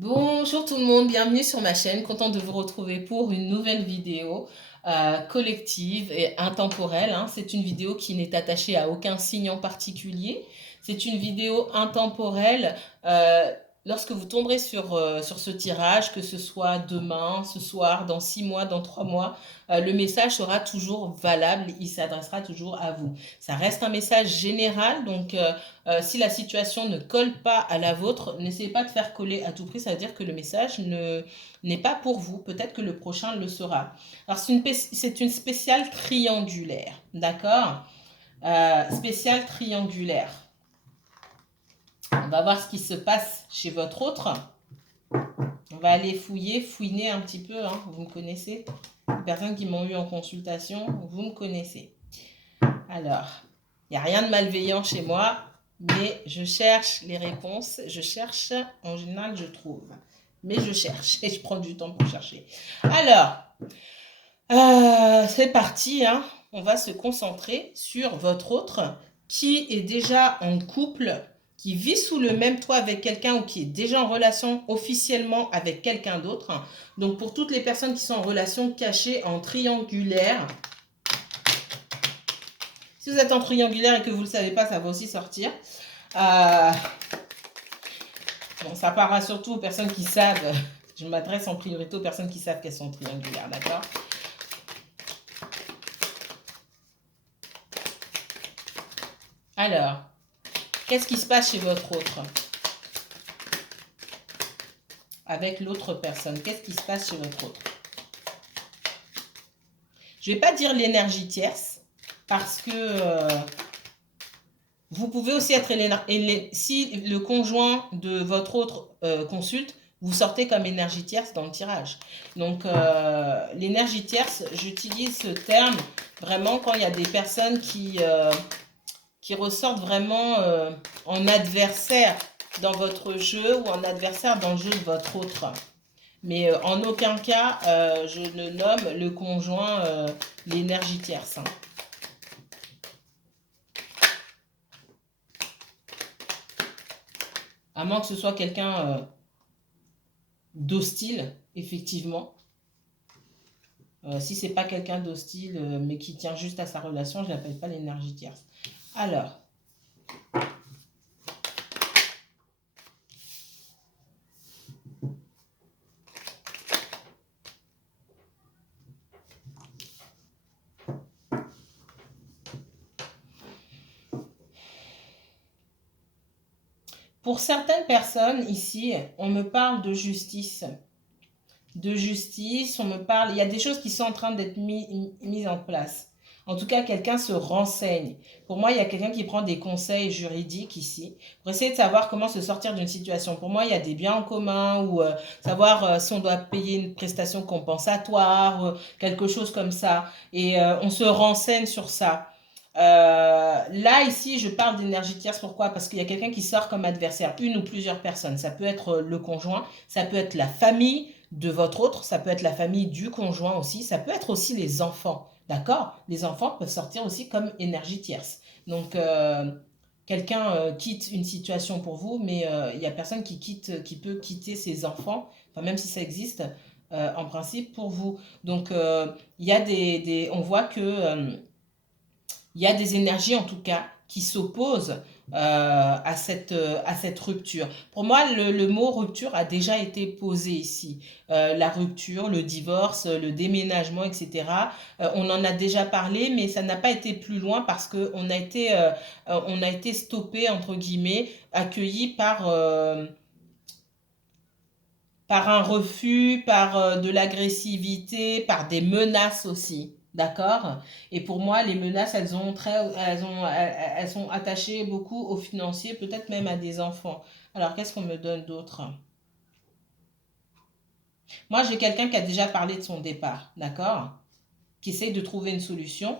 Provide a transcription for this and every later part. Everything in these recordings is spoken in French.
Bonjour tout le monde, bienvenue sur ma chaîne, content de vous retrouver pour une nouvelle vidéo collective et intemporelle, hein. C'est une vidéo qui n'est attachée à aucun signe en particulier. C'est une vidéo intemporelle. Lorsque vous tomberez sur ce tirage, que ce soit demain, ce soir, dans 6 mois, dans 3 mois, le message sera toujours valable, il s'adressera toujours à vous. Ça reste un message général, donc si la situation ne colle pas à la vôtre, n'essayez pas de faire coller à tout prix, ça veut dire que le message n'est pas pour vous, peut-être que le prochain le sera. Alors c'est une spéciale triangulaire, d'accord, spéciale triangulaire. On va voir ce qui se passe chez votre autre. On va aller fouiner un petit peu, hein, vous me connaissez. Les personnes qui m'ont eu en consultation, vous me connaissez. Alors, il n'y a rien de malveillant chez moi, mais je cherche les réponses. Je cherche, en général, je trouve. Mais je cherche et je prends du temps pour chercher. Alors, c'est parti, hein. On va se concentrer sur votre autre qui est déjà en couple, qui vit sous le même toit avec quelqu'un ou qui est déjà en relation officiellement avec quelqu'un d'autre. Donc, pour toutes les personnes qui sont en relation cachée, en triangulaire, si vous êtes en triangulaire et que vous ne le savez pas, ça va aussi sortir. Bon, ça parlera surtout aux personnes qui savent. Je m'adresse en priorité aux personnes qui savent qu'elles sont triangulaires, d'accord? Alors, qu'est-ce qui se passe chez votre autre? Avec l'autre personne, qu'est-ce qui se passe chez votre autre? Je ne vais pas dire l'énergie tierce, parce que vous pouvez aussi être... Si le conjoint de votre autre consulte, vous sortez comme énergie tierce dans le tirage. Donc, l'énergie tierce, j'utilise ce terme vraiment quand il y a des personnes qui ressortent vraiment en adversaire dans votre jeu ou en adversaire dans le jeu de votre autre. Mais en aucun cas, je ne nomme le conjoint l'énergie tierce, hein. À moins que ce soit quelqu'un d'hostile, effectivement. Si c'est pas quelqu'un d'hostile, mais qui tient juste à sa relation, je l'appelle pas l'énergie tierce. Alors, pour certaines personnes ici, on me parle de justice. De justice, on me parle, il y a des choses qui sont en train d'être mises en place. En tout cas, quelqu'un se renseigne. Pour moi, il y a quelqu'un qui prend des conseils juridiques ici pour essayer de savoir comment se sortir d'une situation. Pour moi, il y a des biens en commun ou savoir si on doit payer une prestation compensatoire, quelque chose comme ça. Et on se renseigne sur ça. Là, ici, je parle d'énergie tierce. Pourquoi? Parce qu'il y a quelqu'un qui sort comme adversaire, une ou plusieurs personnes. Ça peut être le conjoint, ça peut être la famille de votre autre, ça peut être la famille du conjoint aussi, ça peut être aussi les enfants. D'accord? Les enfants peuvent sortir aussi comme énergie tierce. Donc, quelqu'un quitte une situation pour vous, mais il n'y a personne qui peut quitter ses enfants, enfin, même si ça existe, en principe, pour vous. Donc, il y a on voit que il y a des énergies en tout cas qui s'opposent à cette rupture. Pour moi, le mot rupture a déjà été posé ici. La rupture, le divorce, le déménagement, etc. On en a déjà parlé, mais ça n'a pas été plus loin parce qu'on on a été stoppé, entre guillemets, accueilli par un refus, par de l'agressivité, par des menaces aussi. D'accord? Et pour moi, les menaces, elles sont attachées beaucoup aux financiers, peut-être même à des enfants. Alors, qu'est-ce qu'on me donne d'autre? Moi, j'ai quelqu'un qui a déjà parlé de son départ, d'accord? Qui essaye de trouver une solution.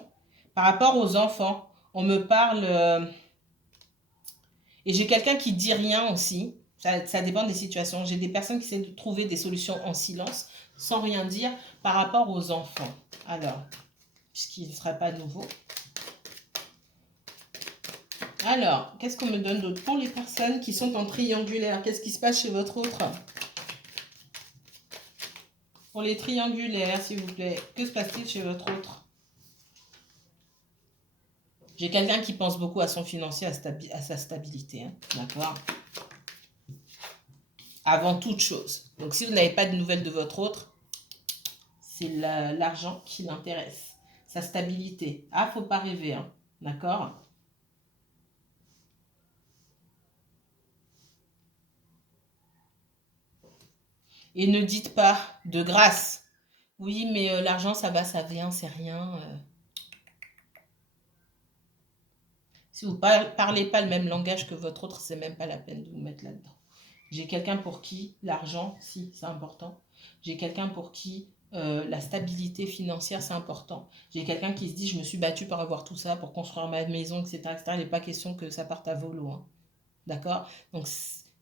Par rapport aux enfants, on me parle... et j'ai quelqu'un qui dit rien aussi. Ça dépend des situations. J'ai des personnes qui essaient de trouver des solutions en silence, sans rien dire, par rapport aux enfants. Alors, puisqu'il ne sera pas nouveau. Alors, qu'est-ce qu'on me donne d'autre? Pour les personnes qui sont en triangulaire, qu'est-ce qui se passe chez votre autre? Pour les triangulaires, s'il vous plaît, que se passe-t-il chez votre autre? J'ai quelqu'un qui pense beaucoup à son financier, à sa stabilité. Hein, d'accord? Avant toute chose. Donc, si vous n'avez pas de nouvelles de votre autre, c'est l'argent qui l'intéresse. Sa stabilité. Ah, faut pas rêver. Hein, d'accord? Et ne dites pas de grâce. Oui, mais l'argent, ça va, ça vient, c'est rien. Si vous ne parlez pas le même langage que votre autre, c'est même pas la peine de vous mettre là-dedans. J'ai quelqu'un pour qui l'argent, si, c'est important. J'ai quelqu'un pour qui la stabilité financière, c'est important. J'ai quelqu'un qui se dit, je me suis battu pour avoir tout ça, pour construire ma maison, etc. etc. Il n'est pas question que ça parte à volo. Hein. D'accord? Donc,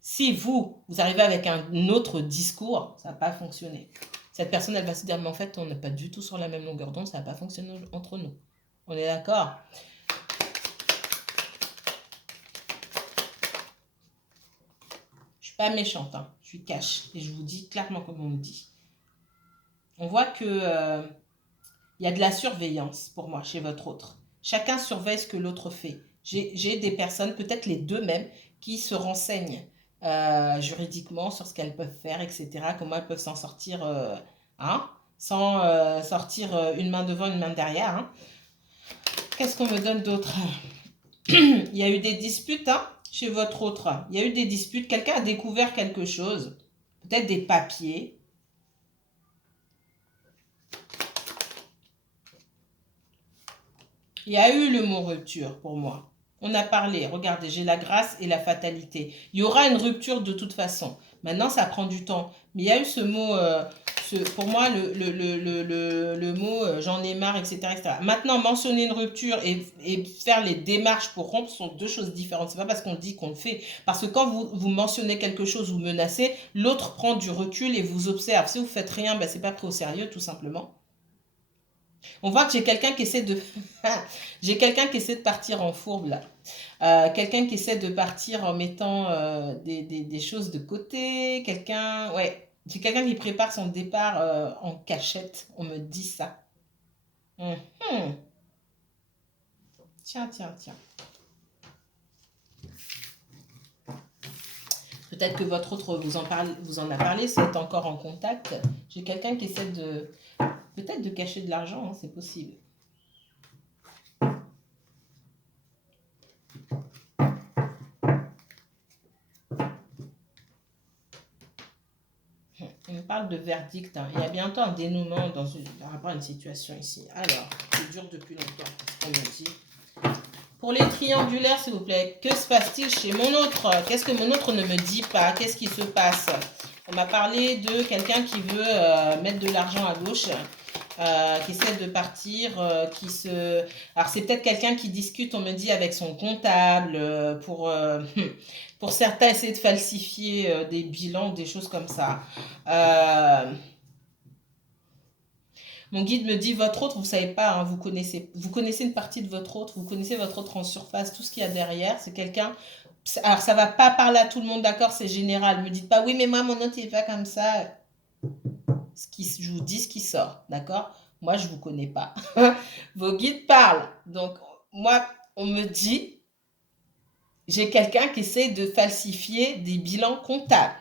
si vous arrivez avec un autre discours, ça va pas fonctionner. Cette personne, elle va se dire, mais en fait, on n'est pas du tout sur la même longueur d'onde, ça va pas fonctionner entre nous. On est d'accord? Je suis pas méchante, hein. Je suis cash. Et je vous dis clairement comme on me dit. On voit que y a de la surveillance pour moi chez votre autre. Chacun surveille ce que l'autre fait. J'ai des personnes, peut-être les deux même, qui se renseignent juridiquement sur ce qu'elles peuvent faire, etc. Comment elles peuvent s'en sortir, hein, sans sortir une main devant, une main derrière. Hein. Qu'est-ce qu'on me donne d'autre? Il y a eu des disputes hein, chez votre autre. Il y a eu des disputes. Quelqu'un a découvert quelque chose. Peut-être des papiers. Il y a eu le mot rupture pour moi. On a parlé, regardez, j'ai la grâce et la fatalité. Il y aura une rupture de toute façon. Maintenant, ça prend du temps. Mais il y a eu ce mot, pour moi, le mot j'en ai marre, etc., etc. Maintenant, mentionner une rupture et faire les démarches pour rompre sont deux choses différentes. C'est pas parce qu'on dit qu'on le fait. Parce que quand vous mentionnez quelque chose ou menacez, l'autre prend du recul et vous observe. Si vous faites rien, ben, c'est pas pris au sérieux, tout simplement. On voit que j'ai quelqu'un qui essaie de... j'ai quelqu'un qui essaie de partir en fourbe, là. Quelqu'un qui essaie de partir en mettant des choses de côté. Quelqu'un... Ouais. J'ai quelqu'un qui prépare son départ en cachette. On me dit ça. Mhm. Tiens, tiens, tiens. Peut-être que votre autre vous en a parlé, c'est encore en contact. J'ai quelqu'un qui essaie de... Peut-être de cacher de l'argent, hein, c'est possible. On me parle de verdict. Hein. Il y a bientôt un dénouement par rapport à une situation ici. Alors, c'est dur depuis longtemps, ce qu'on me dit. Pour les triangulaires, s'il vous plaît, que se passe-t-il chez mon autre? Qu'est-ce que mon autre ne me dit pas? Qu'est-ce qui se passe? On m'a parlé de quelqu'un qui veut mettre de l'argent à gauche, qui essaie de partir, Alors, c'est peut-être quelqu'un qui discute, on me dit, avec son comptable pour certains, essayer de falsifier des bilans, des choses comme ça. Mon guide me dit, votre autre, vous ne savez pas, hein, vous connaissez une partie de votre autre, vous connaissez votre autre en surface, tout ce qu'il y a derrière, c'est quelqu'un... Alors, ça ne va pas parler à tout le monde, d'accord, c'est général. Ne me dites pas, oui, mais moi, mon autre, il n'est pas comme ça. Je vous dis ce qui sort, d'accord? Moi, je ne vous connais pas. Vos guides parlent. Donc, moi, on me dit, j'ai quelqu'un qui essaie de falsifier des bilans comptables.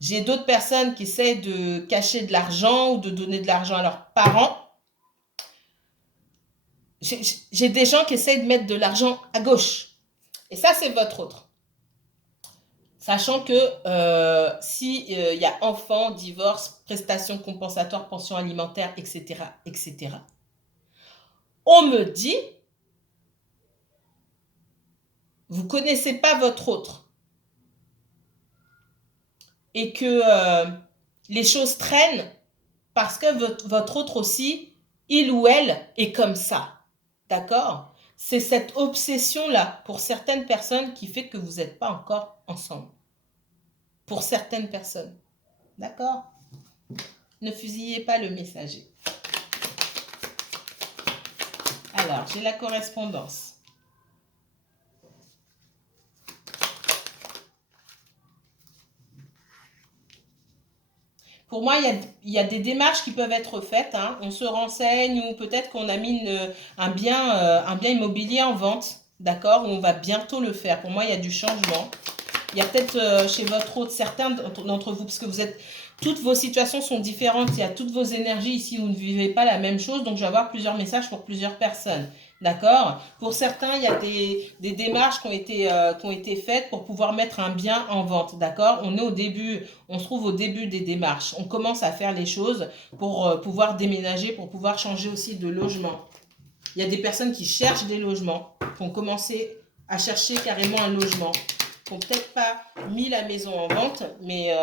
J'ai d'autres personnes qui essaient de cacher de l'argent ou de donner de l'argent à leurs parents. J'ai des gens qui essayent de mettre de l'argent à gauche. Et ça, c'est votre autre. Sachant que si il y a enfants, divorce, prestations compensatoires, pension alimentaire, etc., etc., on me dit, vous ne connaissez pas votre autre. Et que les choses traînent parce que votre autre aussi, il ou elle est comme ça. D'accord? C'est cette obsession-là, pour certaines personnes, qui fait que vous n'êtes pas encore ensemble. Pour certaines personnes. D'accord? Ne fusillez pas le messager. Alors, j'ai la correspondance. Pour moi, il y a des démarches qui peuvent être faites, hein. On se renseigne ou peut-être qu'on a mis un bien immobilier en vente, d'accord, ou on va bientôt le faire. Pour moi, il y a du changement. Il y a peut-être chez votre hôte, certains d'entre vous, parce que vous êtes, toutes vos situations sont différentes, il y a toutes vos énergies ici, vous ne vivez pas la même chose, donc je vais avoir plusieurs messages pour plusieurs personnes. D'accord? Pour certains, il y a des démarches qui ont été faites pour pouvoir mettre un bien en vente. D'accord? On est au début, on se trouve au début des démarches. On commence à faire les choses pour pouvoir déménager, pour pouvoir changer aussi de logement. Il y a des personnes qui cherchent des logements, qui ont commencé à chercher carrément un logement, qui n'ont peut-être pas mis la maison en vente, mais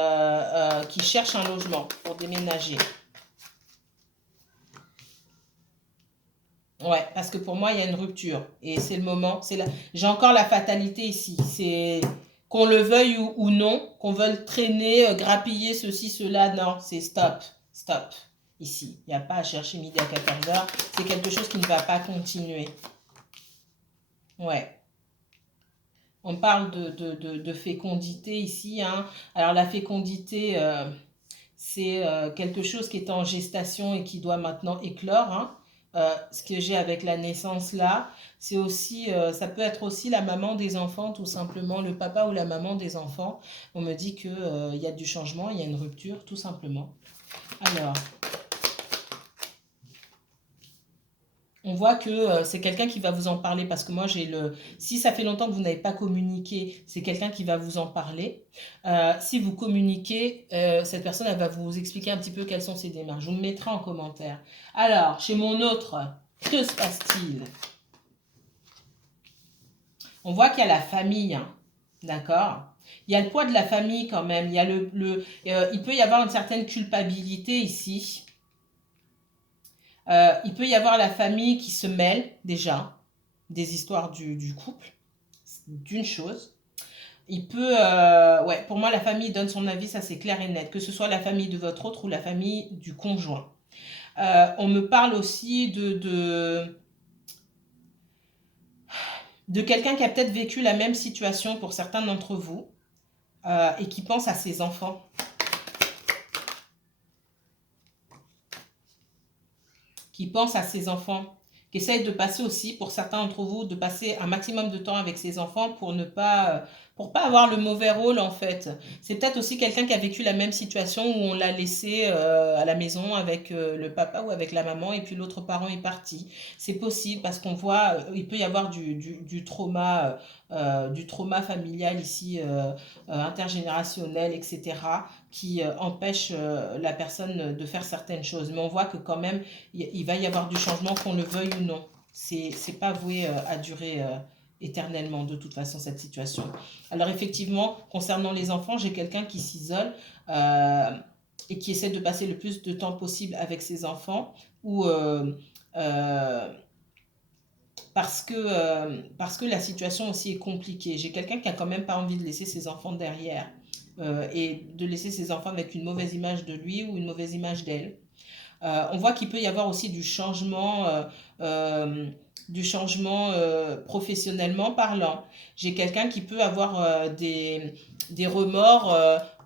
qui cherchent un logement pour déménager. Ouais, parce que pour moi, il y a une rupture. Et c'est le moment. J'ai encore la fatalité ici. C'est qu'on le veuille ou non, qu'on veuille traîner, grappiller ceci, cela. Non, c'est stop. Stop. Ici. Il n'y a pas à chercher midi à 14 heures. C'est quelque chose qui ne va pas continuer. Ouais. On parle de fécondité ici, hein. Alors la fécondité, c'est quelque chose qui est en gestation et qui doit maintenant éclore, hein. Ce que j'ai avec la naissance là, c'est aussi, ça peut être aussi la maman des enfants, tout simplement, le papa ou la maman des enfants. On me dit qu'il y a du changement, il y a une rupture, tout simplement. Alors, on voit que c'est quelqu'un qui va vous en parler parce que moi j'ai le... Si ça fait longtemps que vous n'avez pas communiqué, c'est quelqu'un qui va vous en parler. Si vous communiquez, cette personne elle va vous expliquer un petit peu quelles sont ses démarches. Je vous le mettrai en commentaire. Alors, chez mon autre, que se passe-t-il? On voit qu'il y a la famille, hein, d'accord? Il y a le poids de la famille quand même. Il y a il peut y avoir une certaine culpabilité ici. Il peut y avoir la famille qui se mêle déjà des histoires du couple, d'une chose. Il peut, ouais, pour moi, la famille donne son avis, ça c'est clair et net, que ce soit la famille de votre autre ou la famille du conjoint. On me parle aussi de quelqu'un qui a peut-être vécu la même situation pour certains d'entre vous et qui pense à ses enfants. Qui pense à ses enfants, qui essaye de passer aussi, pour certains d'entre vous, de passer un maximum de temps avec ses enfants pour pas avoir le mauvais rôle en fait. C'est peut-être aussi quelqu'un qui a vécu la même situation où on l'a laissé à la maison avec le papa ou avec la maman et puis l'autre parent est parti. C'est possible parce qu'on voit, il peut y avoir du trauma familial ici, intergénérationnel, etc., qui empêche la personne de faire certaines choses. Mais on voit que quand même, il va y avoir du changement, qu'on le veuille ou non. C'est pas voué à durer éternellement, de toute façon, cette situation. Alors effectivement, concernant les enfants, j'ai quelqu'un qui s'isole et qui essaie de passer le plus de temps possible avec ses enfants ou euh, parce que la situation aussi est compliquée. J'ai quelqu'un qui a quand même pas envie de laisser ses enfants derrière et de laisser ses enfants avec une mauvaise image de lui ou une mauvaise image d'elle. On voit qu'il peut y avoir aussi du changement professionnellement parlant. J'ai quelqu'un qui peut avoir des remords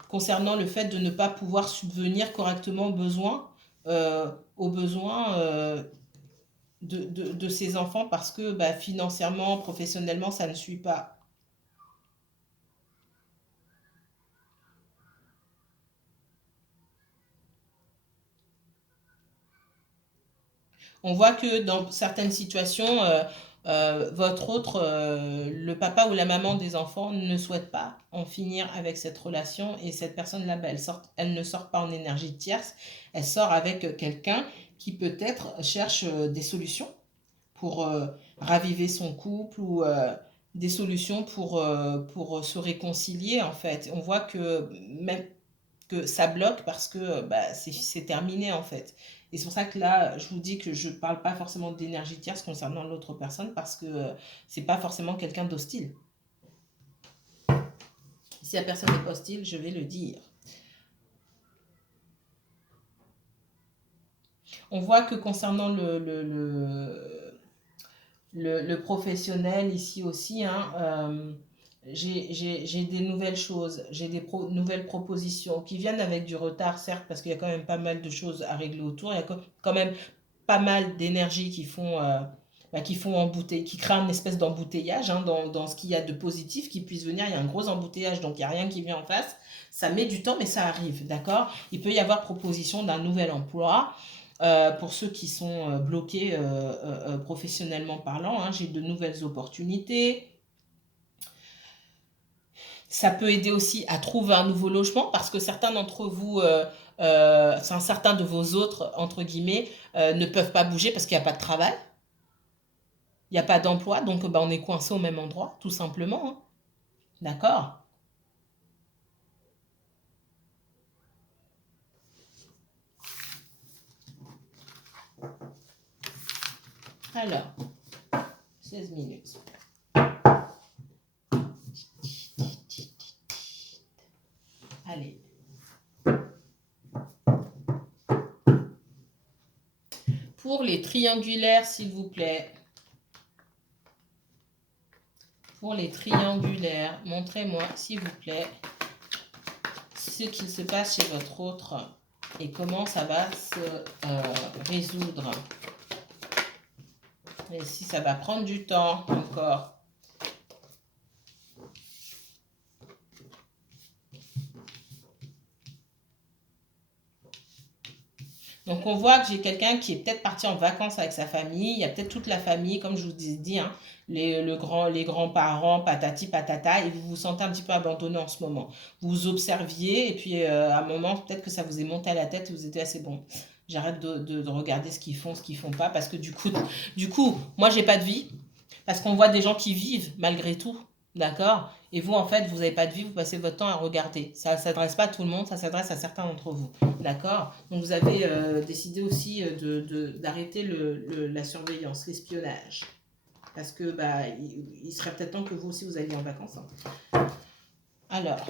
concernant le fait de ne pas pouvoir subvenir correctement aux besoins de ses enfants parce que bah, financièrement, professionnellement, ça ne suit pas. On voit que dans certaines situations, votre autre, le papa ou la maman des enfants ne souhaite pas en finir avec cette relation et cette personne-là, bah, elle ne sort pas en énergie tierce, elle sort avec quelqu'un qui peut-être cherche des solutions pour raviver son couple ou des solutions pour se réconcilier en fait. On voit que même que ça bloque parce que bah, c'est terminé en fait. Et c'est pour ça que là, je vous dis que je ne parle pas forcément d'énergie tierce concernant l'autre personne parce que c'est pas forcément quelqu'un d'hostile. Si la personne est hostile, je vais le dire. On voit que concernant le professionnel ici aussi, hein, j'ai des nouvelles choses, j'ai des nouvelles propositions qui viennent avec du retard, certes, parce qu'il y a quand même pas mal de choses à régler autour. Il y a quand même pas mal d'énergie qui font qui créent une espèce d'embouteillage hein, dans ce qu'il y a de positif qui puisse venir. Il y a un gros embouteillage, donc il n'y a rien qui vient en face. Ça met du temps, mais ça arrive, d'accord? Il peut y avoir proposition d'un nouvel emploi. Pour ceux qui sont bloqués professionnellement parlant, hein, j'ai de nouvelles opportunités. Ça peut aider aussi à trouver un nouveau logement parce que certains d'entre vous, certains de vos autres, entre guillemets, ne peuvent pas bouger parce qu'il n'y a pas de travail, il n'y a pas d'emploi, donc bah, on est coincé au même endroit, tout simplement. Hein. D'accord? Alors, 16 minutes. Allez. Pour les triangulaires, s'il vous plaît. Pour les triangulaires, montrez-moi, s'il vous plaît, ce qui se passe chez votre autre et comment ça va se résoudre. Et si ça va prendre du temps encore. Donc on voit que j'ai quelqu'un qui est peut-être parti en vacances avec sa famille. Il y a peut-être toute la famille, comme je vous ai dit, hein, les grands-parents, patati patata, et vous vous sentez un petit peu abandonné en ce moment. Vous vous observiez, et puis à un moment, peut-être que ça vous est monté à la tête et vous étiez assez bon. J'arrête de regarder ce qu'ils font, ce qu'ils font pas, parce que du coup, moi j'ai pas de vie, parce qu'on voit des gens qui vivent malgré tout, d'accord? Et vous, en fait, vous n'avez pas de vie, vous passez votre temps à regarder. Ça ne s'adresse pas à tout le monde, ça s'adresse à certains d'entre vous. D'accord? Donc vous avez décidé aussi d'arrêter la surveillance, l'espionnage. Parce que bah, il serait peut-être temps que vous aussi vous alliez en vacances. Hein. Alors.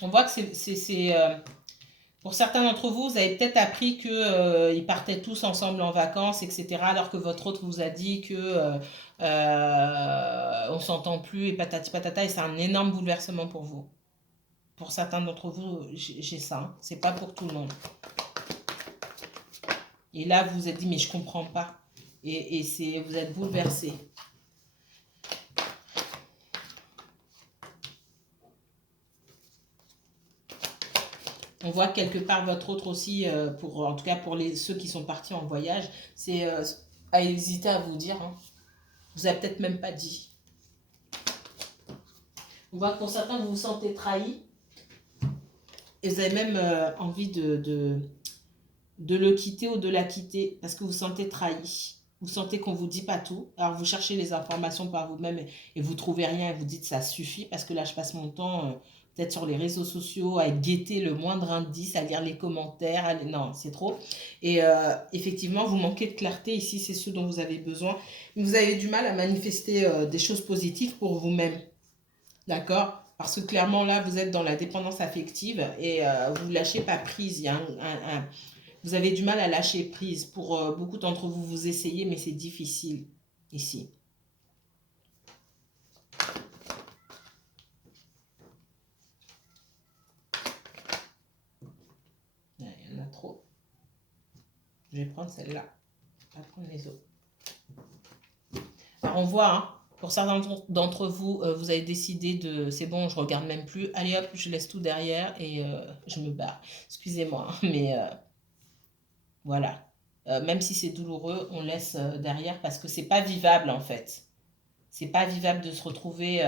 On voit que c'est pour certains d'entre vous, vous avez peut-être appris qu'ils partaient tous ensemble en vacances, etc. Alors que votre autre vous a dit que on s'entend plus et patati patata. Et c'est un énorme bouleversement pour vous. Pour certains d'entre vous, j'ai ça. Hein. C'est pas pour tout le monde. Et là, vous vous êtes dit, mais je comprends pas. Et vous êtes bouleversé. On voit quelque part votre autre aussi, en tout cas pour ceux qui sont partis en voyage, c'est à hésiter à vous dire. Hein. Vous avez peut-être même pas dit. On voit que pour certains, vous vous sentez trahi. Et vous avez même envie de le quitter ou de la quitter parce que vous vous sentez trahi. Vous sentez qu'on ne vous dit pas tout. Alors vous cherchez les informations par vous-même et vous ne trouvez rien et vous dites ça suffit parce que là je passe mon temps peut-être sur les réseaux sociaux à guetter le moindre indice, à lire les commentaires. Non, c'est trop. Et effectivement, vous manquez de clarté ici, c'est ce dont vous avez besoin. Vous avez du mal à manifester des choses positives pour vous-même. D'accord? Parce que clairement, là, vous êtes dans la dépendance affective et vous ne lâchez pas prise. Il y a vous avez du mal à lâcher prise. Pour beaucoup d'entre vous, vous essayez, mais c'est difficile ici. Il y en a trop. Je vais prendre celle-là. Je vais pas prendre les autres. Alors, on voit, hein, pour certains d'entre vous, vous avez décidé de... C'est bon, je regarde même plus. Allez hop, je laisse tout derrière et je me barre. Excusez-moi, mais voilà. Même si c'est douloureux, on laisse derrière parce que c'est pas vivable en fait. C'est pas vivable de se retrouver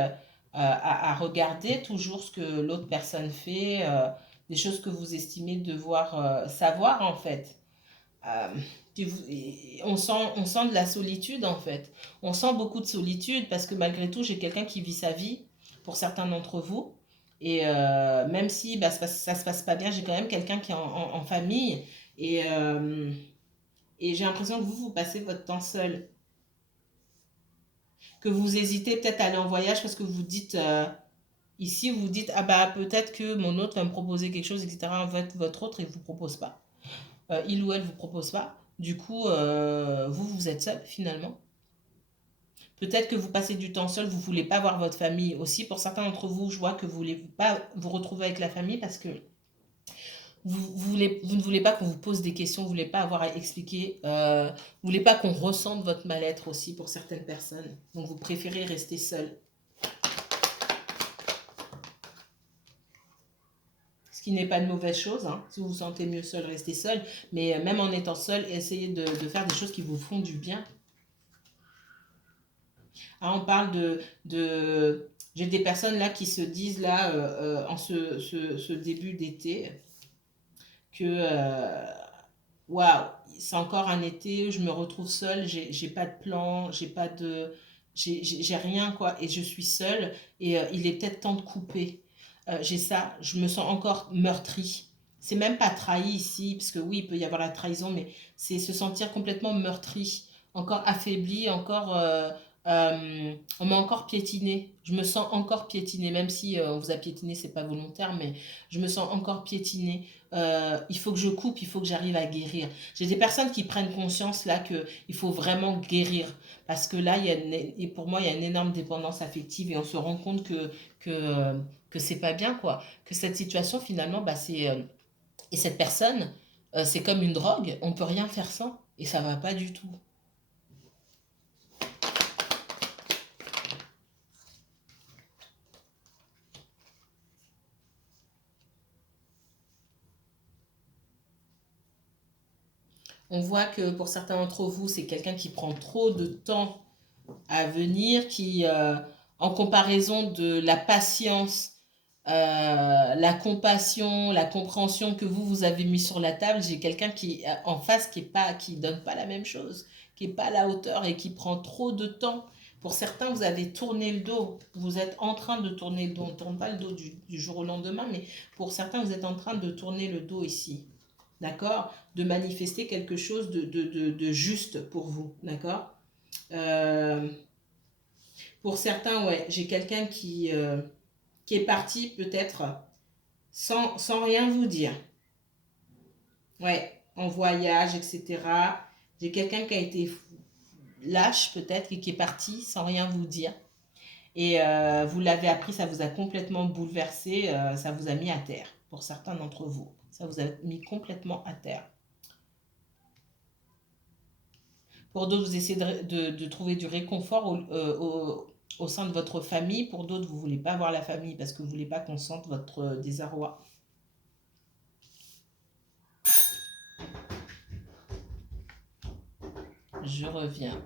à regarder toujours ce que l'autre personne fait, des choses que vous estimez devoir savoir en fait. Euh, on sent de la solitude en fait. On sent beaucoup de solitude parce que malgré tout, j'ai quelqu'un qui vit sa vie pour certains d'entre vous. Et même si bah, ça se passe pas bien, j'ai quand même quelqu'un qui est en famille. Et, et j'ai l'impression que vous passez votre temps seul. Que vous hésitez peut-être à aller en voyage parce que vous dites, ici, vous dites, ah bah peut-être que mon autre va me proposer quelque chose, etc. En fait, votre autre, il ne vous propose pas. il ou elle vous propose pas. Du coup, vous êtes seul finalement. Peut-être que vous passez du temps seul, vous voulez pas voir votre famille aussi. Pour certains d'entre vous, je vois que vous voulez pas vous retrouver avec la famille parce que vous ne voulez pas qu'on vous pose des questions, vous ne voulez pas avoir à expliquer, vous ne voulez pas qu'on ressente votre mal-être aussi pour certaines personnes. Donc vous préférez rester seul. Ce qui n'est pas de mauvaise chose, hein. Si vous vous sentez mieux seul, restez seul. Mais même en étant seul, essayez de faire des choses qui vous font du bien. Ah, on parle de... J'ai des personnes là qui se disent là, en ce début d'été, que waouh, c'est encore un été où je me retrouve seule, j'ai pas de plan, j'ai pas de, j'ai rien quoi, et je suis seule, et il est peut-être temps de couper. J'ai ça, je me sens encore meurtrie. C'est même pas trahi ici, parce que oui, il peut y avoir la trahison, mais c'est se sentir complètement meurtri, encore affaibli, encore, on m'a encore piétiné. Je me sens encore piétinée, même si on vous a piétiné, c'est pas volontaire, mais je me sens encore piétinée. Il faut que je coupe, il faut que j'arrive à guérir. J'ai des personnes qui prennent conscience là qu'il faut vraiment guérir. Parce que là, et pour moi, il y a une énorme dépendance affective et on se rend compte que, que c'est pas bien, quoi. Que cette situation, finalement, bah, et cette personne, c'est comme une drogue, on peut rien faire sans et ça va pas du tout. On voit que pour certains d'entre vous, c'est quelqu'un qui prend trop de temps à venir, qui, en comparaison de la patience, la compassion, la compréhension que vous avez mis sur la table, j'ai quelqu'un qui en face qui donne pas la même chose, qui est pas à la hauteur et qui prend trop de temps. Pour certains, vous avez tourné le dos. Vous êtes en train de tourner le dos. On ne tourne pas le dos du jour au lendemain, mais pour certains, vous êtes en train de tourner le dos ici. D'accord? De manifester quelque chose de juste pour vous. D'accord? Euh, pour certains, ouais, j'ai quelqu'un qui est parti peut-être sans rien vous dire. Ouais, en voyage, etc. J'ai quelqu'un qui a été lâche peut-être et qui est parti sans rien vous dire. Et vous l'avez appris, ça vous a complètement bouleversé, ça vous a mis à terre, pour certains d'entre vous. Ça vous a mis complètement à terre. Pour d'autres, vous essayez de trouver du réconfort au sein de votre famille. Pour d'autres, vous ne voulez pas voir la famille parce que vous ne voulez pas qu'on sente votre désarroi. Je reviens.